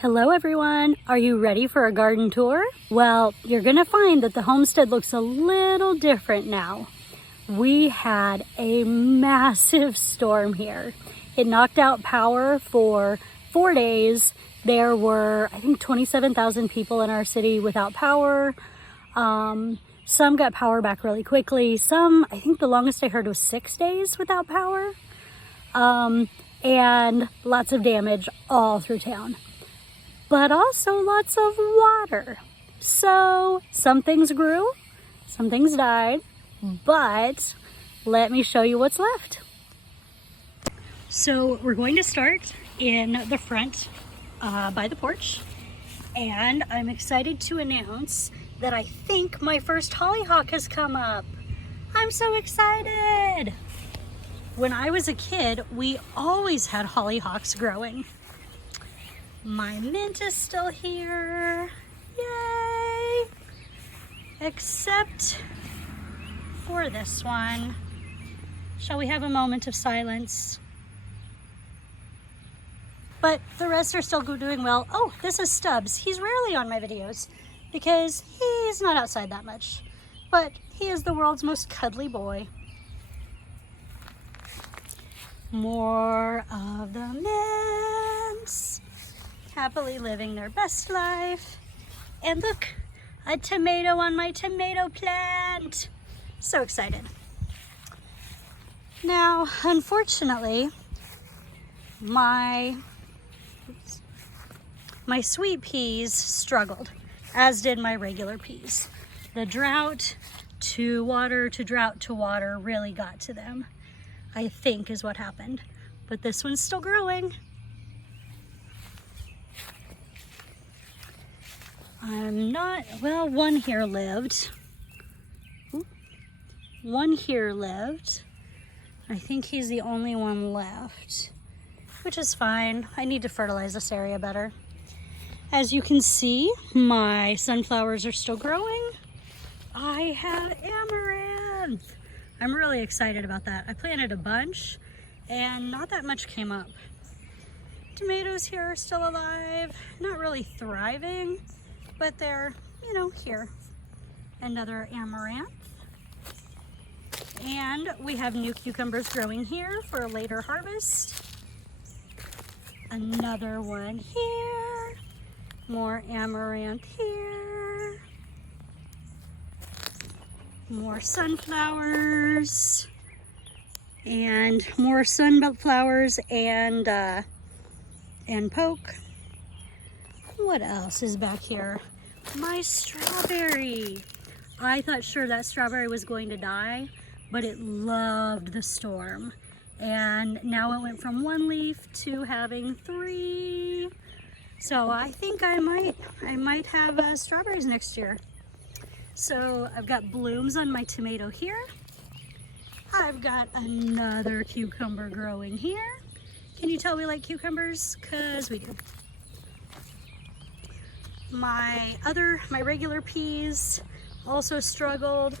Hello everyone, are you ready for a garden tour? Well, you're gonna find that the homestead looks a little different now. We had a massive storm here. It knocked out power for 4 days. There were, I think, 27,000 people in our city without power. Some got power back really quickly. Some, I think the longest I heard was 6 days without power. And lots of damage all through town. But also lots of water. So some things grew, some things died, but let me show you what's left. So we're going to start in the front by the porch, and I'm excited to announce that I think my first hollyhock has come up. I'm so excited. When I was a kid, we always had hollyhocks growing. My mint is still here, yay! Except for this one. Shall we have a moment of silence? But the rest are still doing well. Oh, this is Stubbs. He's rarely on my videos because he's not outside that much, but he is the world's most cuddly boy. More of the mints. Happily living their best life. And look, a tomato on my tomato plant. So excited. Now, unfortunately, my sweet peas struggled, as did my regular peas. The drought to water to drought to water really got to them, I think is what happened. But this one's still growing. One here lived. One here lived. I think he's the only one left, which is fine. I need to fertilize this area better. As you can see, my sunflowers are still growing. I have amaranth. I'm really excited about that. I planted a bunch and not that much came up. Tomatoes here are still alive, not really thriving, but they're, here. Another amaranth. And we have new cucumbers growing here for a later harvest. Another one here. More amaranth here. More sunflowers. And more sunflowers and poke. What else is back here? My strawberry. I thought sure that strawberry was going to die, but it loved the storm. And now it went from 1 leaf to having 3. So I think I might have strawberries next year. So I've got blooms on my tomato here. I've got another cucumber growing here. Can you tell we like cucumbers? 'Cause we do. My regular peas also struggled.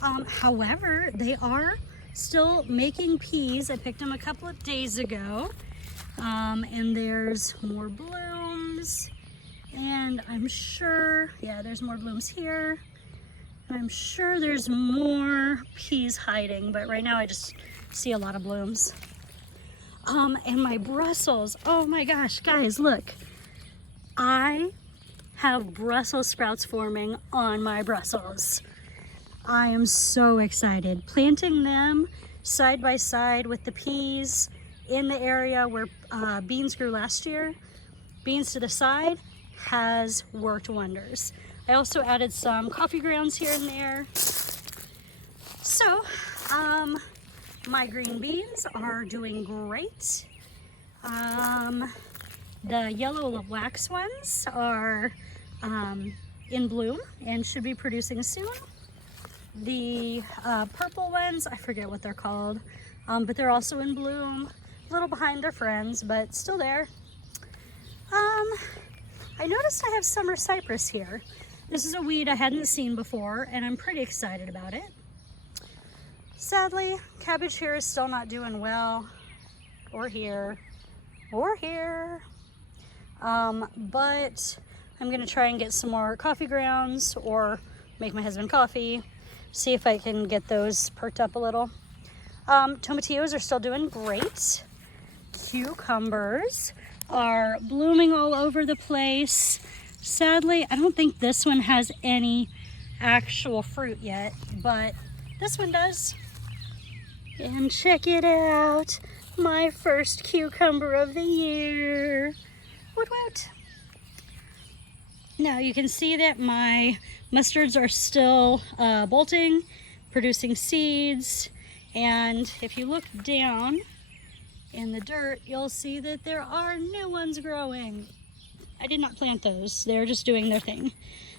However, they are still making peas. I picked them a couple of days ago. And there's more blooms. And I'm sure, yeah, there's more blooms here. I'm sure there's more peas hiding, but right now I just see a lot of blooms. And my Brussels, oh my gosh, guys, look. I have Brussels sprouts forming on my Brussels. I am so excited. Planting them side by side with the peas in the area where beans grew last year, beans to the side, has worked wonders. I also added some coffee grounds here and there. So, my green beans are doing great. The yellow wax ones are in bloom and should be producing soon. The purple ones, I forget what they're called, but they're also in bloom. A little behind their friends, but still there. I noticed I have summer cypress here. This is a weed I hadn't seen before, and I'm pretty excited about it. Sadly, cabbage here is still not doing well, or here, or here. But I'm gonna try and get some more coffee grounds or make my husband coffee, see if I can get those perked up a little. Tomatillos are still doing great. Cucumbers are blooming all over the place. Sadly, I don't think this one has any actual fruit yet, but this one does. And check it out, my first cucumber of the year. Woot woot. Now you can see that my mustards are still bolting, producing seeds. And if you look down in the dirt, you'll see that there are new ones growing. I did not plant those. They're just doing their thing.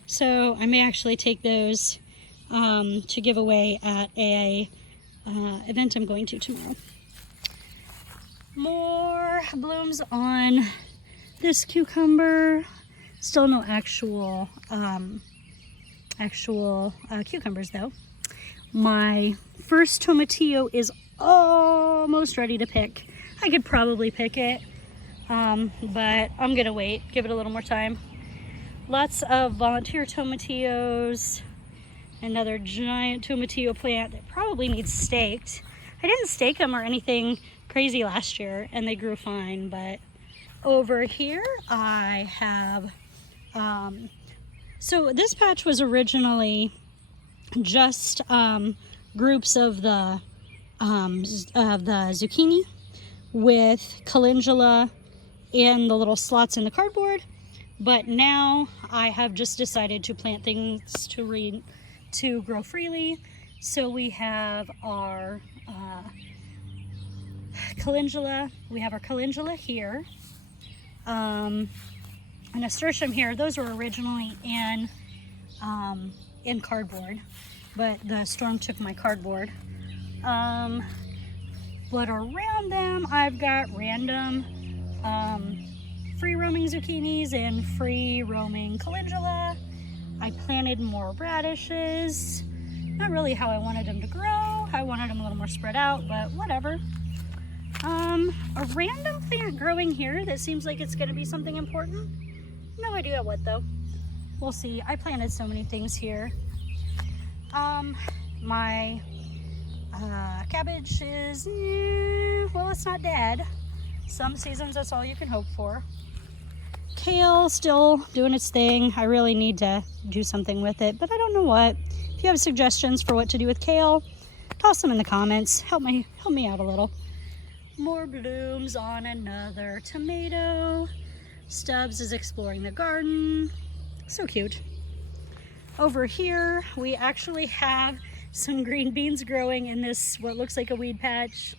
So I may actually take those to give away at a event I'm going to tomorrow. More blooms on this cucumber. Still no actual cucumbers though. My first tomatillo is almost ready to pick. I could probably pick it, but I'm gonna wait, give it a little more time. Lots of volunteer tomatillos. Another giant tomatillo plant that probably needs staked. I didn't stake them or anything crazy last year and they grew fine, but over here I have, so this patch was originally just groups of the zucchini with calendula in the little slots in the cardboard, but now I have just decided to plant things to grow freely. So we have our calendula. We have our calendula here, and nasturtium here. Those were originally in cardboard, but the storm took my cardboard. But around them, I've got random free roaming zucchinis and free roaming calendula. I planted more radishes. Not really how I wanted them to grow. I wanted them a little more spread out, but whatever. A random plant growing here that seems like it's gonna be something important. No idea what though. We'll see. I planted so many things here. My cabbage is, well, it's not dead. Some seasons that's all you can hope for. Kale still doing its thing. I really need to do something with it, but I don't know what. If you have suggestions for what to do with kale, toss them in the comments. Help me out a little. More blooms on another tomato. Stubbs is exploring the garden. So cute. Over here, we actually have some green beans growing in this, what looks like a weed patch.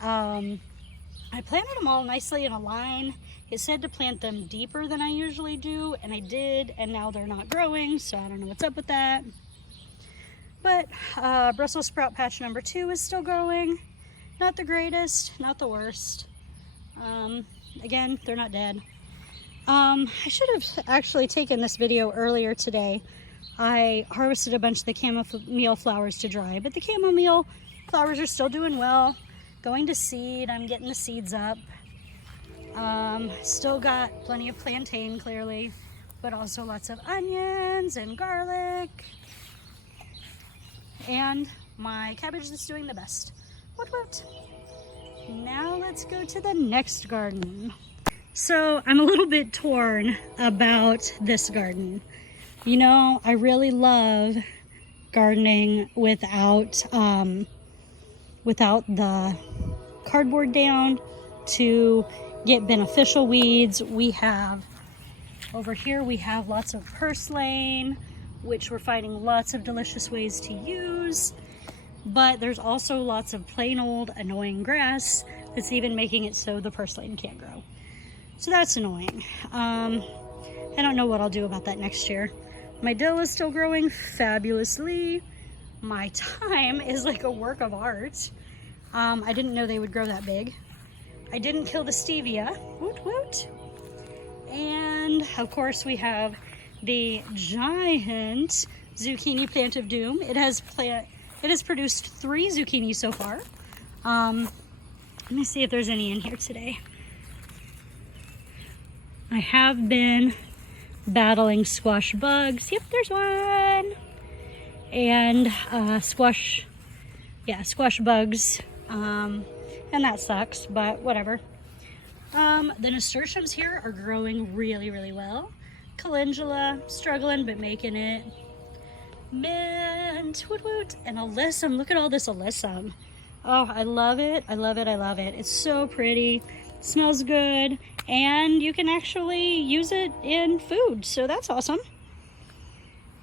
I planted them all nicely in a line. It said to plant them deeper than I usually do, and I did, and now they're not growing, so I don't know what's up with that. But Brussels sprout patch number 2 is still growing. Not the greatest, not the worst. Again, they're not dead. I should have actually taken this video earlier today. I harvested a bunch of the chamomile flowers to dry, but the chamomile flowers are still doing well. Going to seed, I'm getting the seeds up. Still got plenty of plantain, clearly, but also lots of onions and garlic. And my cabbage is doing the best. What? Now let's go to the next garden. So I'm a little bit torn about this garden. You know, I really love gardening without the cardboard down to get beneficial weeds. We have, over here we have lots of purslane, which we're finding lots of delicious ways to use. But there's also lots of plain old annoying grass that's even making it so the purslane can't grow. So that's annoying. I don't know what I'll do about that next year. My dill is still growing fabulously. My thyme is like a work of art. I didn't know they would grow that big. I didn't kill the stevia. Woot woot. And of course we have the giant zucchini plant of doom. It has produced 3 zucchini so far. Let me see if there's any in here today. I have been battling squash bugs. Yep, there's one. And squash bugs. And that sucks, but whatever. The nasturtiums here are growing really, really well. Calendula, struggling, but making it. Mint, woot woot. And alyssum, look at all this alyssum. Oh, I love it, I love it, I love it. It's so pretty, smells good, and you can actually use it in food, so that's awesome.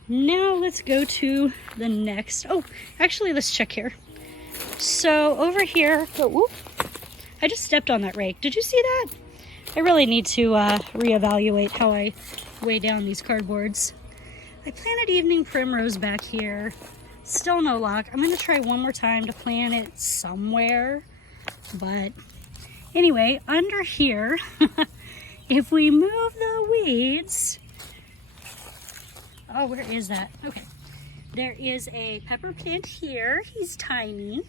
Now let's go to the next, oh, actually let's check here. So over here, oh, whoop, I just stepped on that rake. Did you see that? I really need to reevaluate how I weigh down these cardboards. I planted evening primrose back here. Still no luck. I'm going to try one more time to plant it somewhere. But anyway, under here, if we move the weeds... Oh, where is that? Okay. There is a pepper plant here. He's tiny.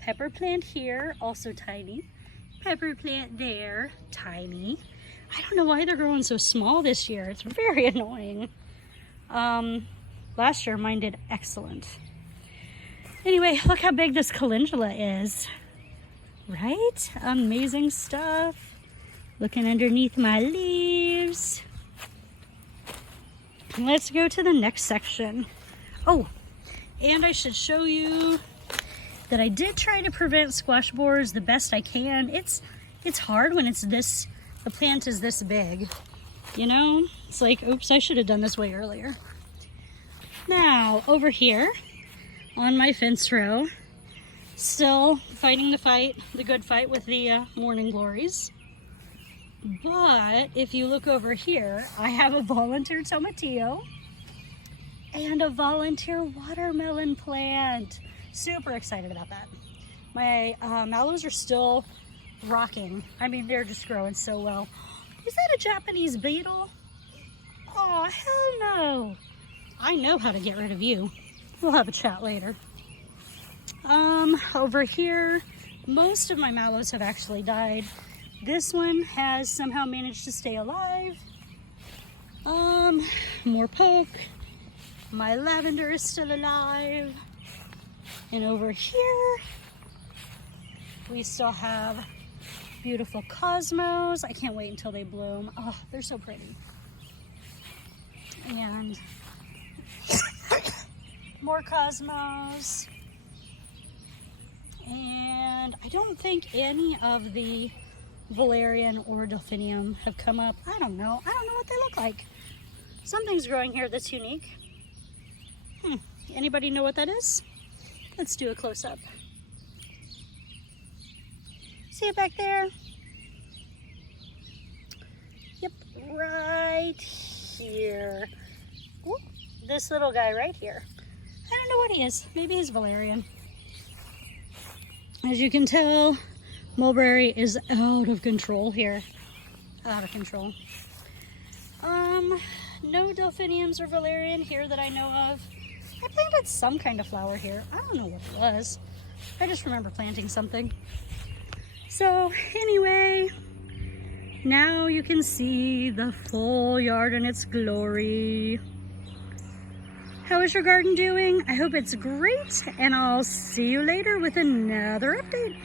Pepper plant here, also tiny. Pepper plant there, tiny. I don't know why they're growing so small this year. It's very annoying. Last year mine did excellent. Anyway, look how big this calendula is. Right? Amazing stuff. Looking underneath my leaves. Let's go to the next section. Oh, and I should show you that I did try to prevent squash borers the best I can. It's hard when it's this, the plant is this big. You know? It's like, oops, I should have done this way earlier. Now, over here on my fence row, still fighting the good fight with the morning glories. But if you look over here, I have a volunteer tomatillo and a volunteer watermelon plant. Super excited about that. My mallows are still rocking. I mean, they're just growing so well. Is that a Japanese beetle? Oh, hell no. I know how to get rid of you. We'll have a chat later. Over here, most of my mallows have actually died. This one has somehow managed to stay alive. More poke. My lavender is still alive. And over here, we still have beautiful cosmos. I can't wait until they bloom. Oh, they're so pretty. And more cosmos. And I don't think any of the valerian or delphinium have come up. I don't know what they look like. Something's growing here that's unique. Anybody know what that is? Let's do a close-up. See it back there? Yep, right here. Ooh, this little guy right here. I don't know what he is. Maybe he's valerian. As you can tell, mulberry is out of control here. Out of control. No delphiniums or valerian here that I know of. I planted some kind of flower here. I don't know what it was. I just remember planting something. So anyway, now you can see the full yard in its glory. How is your garden doing? I hope it's great, and I'll see you later with another update.